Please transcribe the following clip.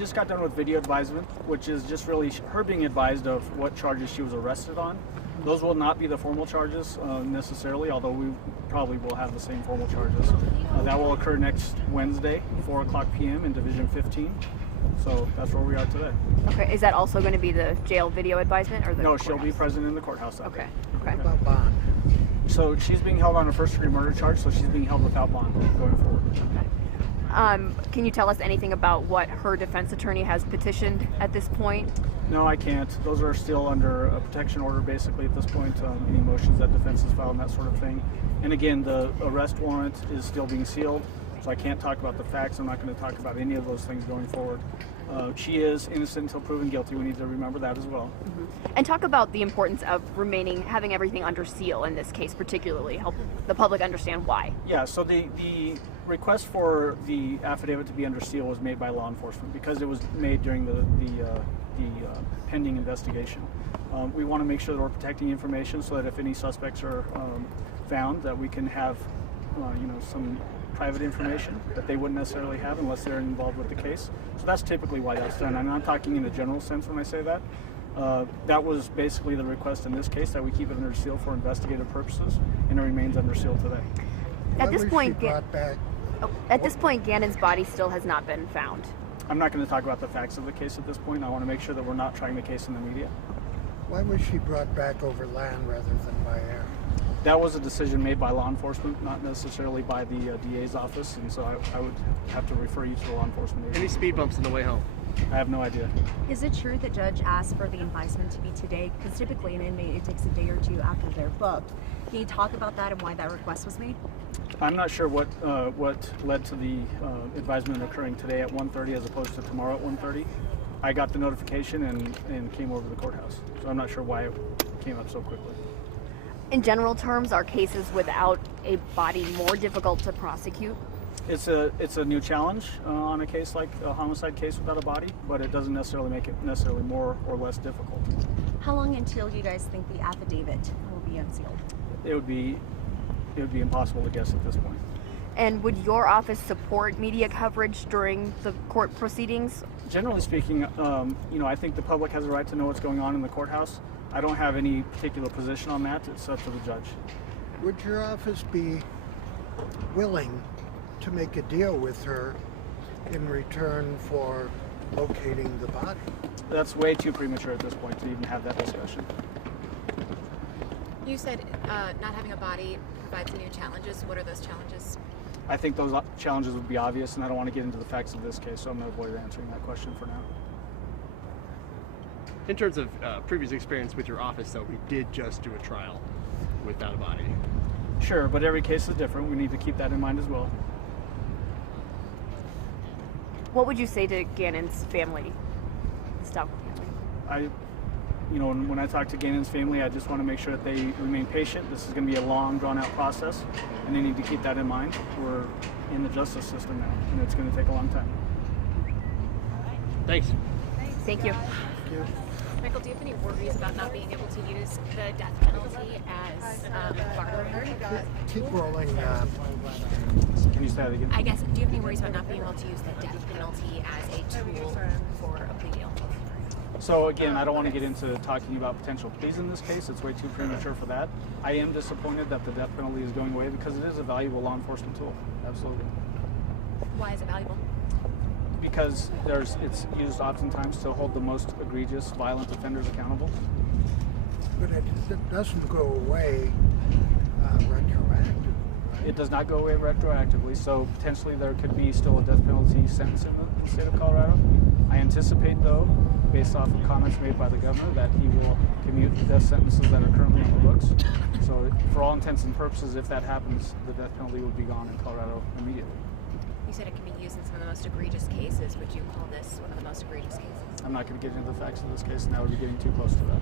just got done with video advisement, which is just really her being advised of what charges she was arrested on. Those will not be the formal charges necessarily, although we probably will have the same formal charges. That will occur next Wednesday, 4 o'clock p.m. in Division 15. So that's where we are today. Okay, is that also going to be the jail video advisement or the No, courthouse? she'll be present in the courthouse that day. Okay. What about bond? So she's being held on a first-degree murder charge, so she's being held without bond going forward. Okay. Can you tell us anything about what her defense attorney has petitioned at this point? No, I can't. Those are still under a protection order basically at this point, any motions that defense has filed and that sort of thing. And again, the arrest warrant is still being sealed, so I can't talk about the facts. I'm not going to talk about any of those things going forward. She is innocent until proven guilty. We need to remember that as well. Mm-hmm. And talk about the importance of having everything under seal in this case, particularly help the public understand why. Yeah, so the request for the affidavit to be under seal was made by law enforcement because it was made during the pending investigation. We want to make sure that we're protecting information so that if any suspects are found, that we can have some private information that they wouldn't necessarily have unless they're involved with the case. So that's typically why that's done. I'm not talking in a general sense when I say that. That was basically the request in this case, that we keep it under seal for investigative purposes, and it remains under seal today. At this point, back? At this point, Gannon's body still has not been found. I'm not going to talk about the facts of the case at this point. I want to make sure that we're not trying the case in the media. Why was she brought back over land rather than by air? That was a decision made by law enforcement, not necessarily by the DA's office, and so I would have to refer you to the law enforcement agency. Any speed bumps on the way home? I have no idea. Is it true that Judge asked for the advisement to be today? Because typically an inmate, it takes a day or two after they're booked. Can you talk about that and why that request was made? I'm not sure what led to the advisement occurring today at 1:30 as opposed to tomorrow at 1:30. I got the notification and came over to the courthouse, so I'm not sure why it came up so quickly. In general terms, are cases without a body more difficult to prosecute? It's a new challenge on a case like a homicide case without a body, but it doesn't necessarily make it necessarily more or less difficult. How long until you guys think the affidavit will be unsealed? It would be impossible to guess at this point. And would your office support media coverage during the court proceedings? Generally speaking, I think the public has a right to know what's going on in the courthouse. I don't have any particular position on that. It's up to the judge. Would your office be willing to make a deal with her in return for locating the body? That's way too premature at this point to even have that discussion. You said not having a body provides new challenges. What are those challenges? I think those challenges would be obvious, and I don't want to get into the facts of this case, so I'm going to avoid answering that question for now. In terms of previous experience with your office, though, we did just do a trial without a body. Sure, but every case is different. We need to keep that in mind as well. What would you say to Gannon's family, Stauch family? When I talk to Gannon's family, I just want to make sure that they remain patient. This is going to be a long, drawn-out process, and they need to keep that in mind. We're in the justice system now, and it's going to take a long time. Thanks. Thank you. Michael, do you have any worries about not being able to use the death penalty as bargaining? Keep rolling. Can you say that again? I guess, do you have any worries about not being able to use the death penalty as a tool for a plea deal? So again, I don't want to get into talking about potential pleas in this case. It's way too premature for that. I am disappointed that the death penalty is going away because it is a valuable law enforcement tool. Absolutely. Why is it valuable? Because it's used oftentimes to hold the most egregious violent offenders accountable. But it doesn't go away retroactively. It does not go away retroactively, so potentially there could be still a death penalty sentence in the state of Colorado. I anticipate, though, based off of comments made by the governor, that he will commute the death sentences that are currently on the books. So for all intents and purposes, if that happens, the death penalty would be gone in Colorado immediately. You said it can be used in some of the most egregious cases. Would you call this one of the most egregious cases? I'm not going to get into the facts of this case, and that would be getting too close to that.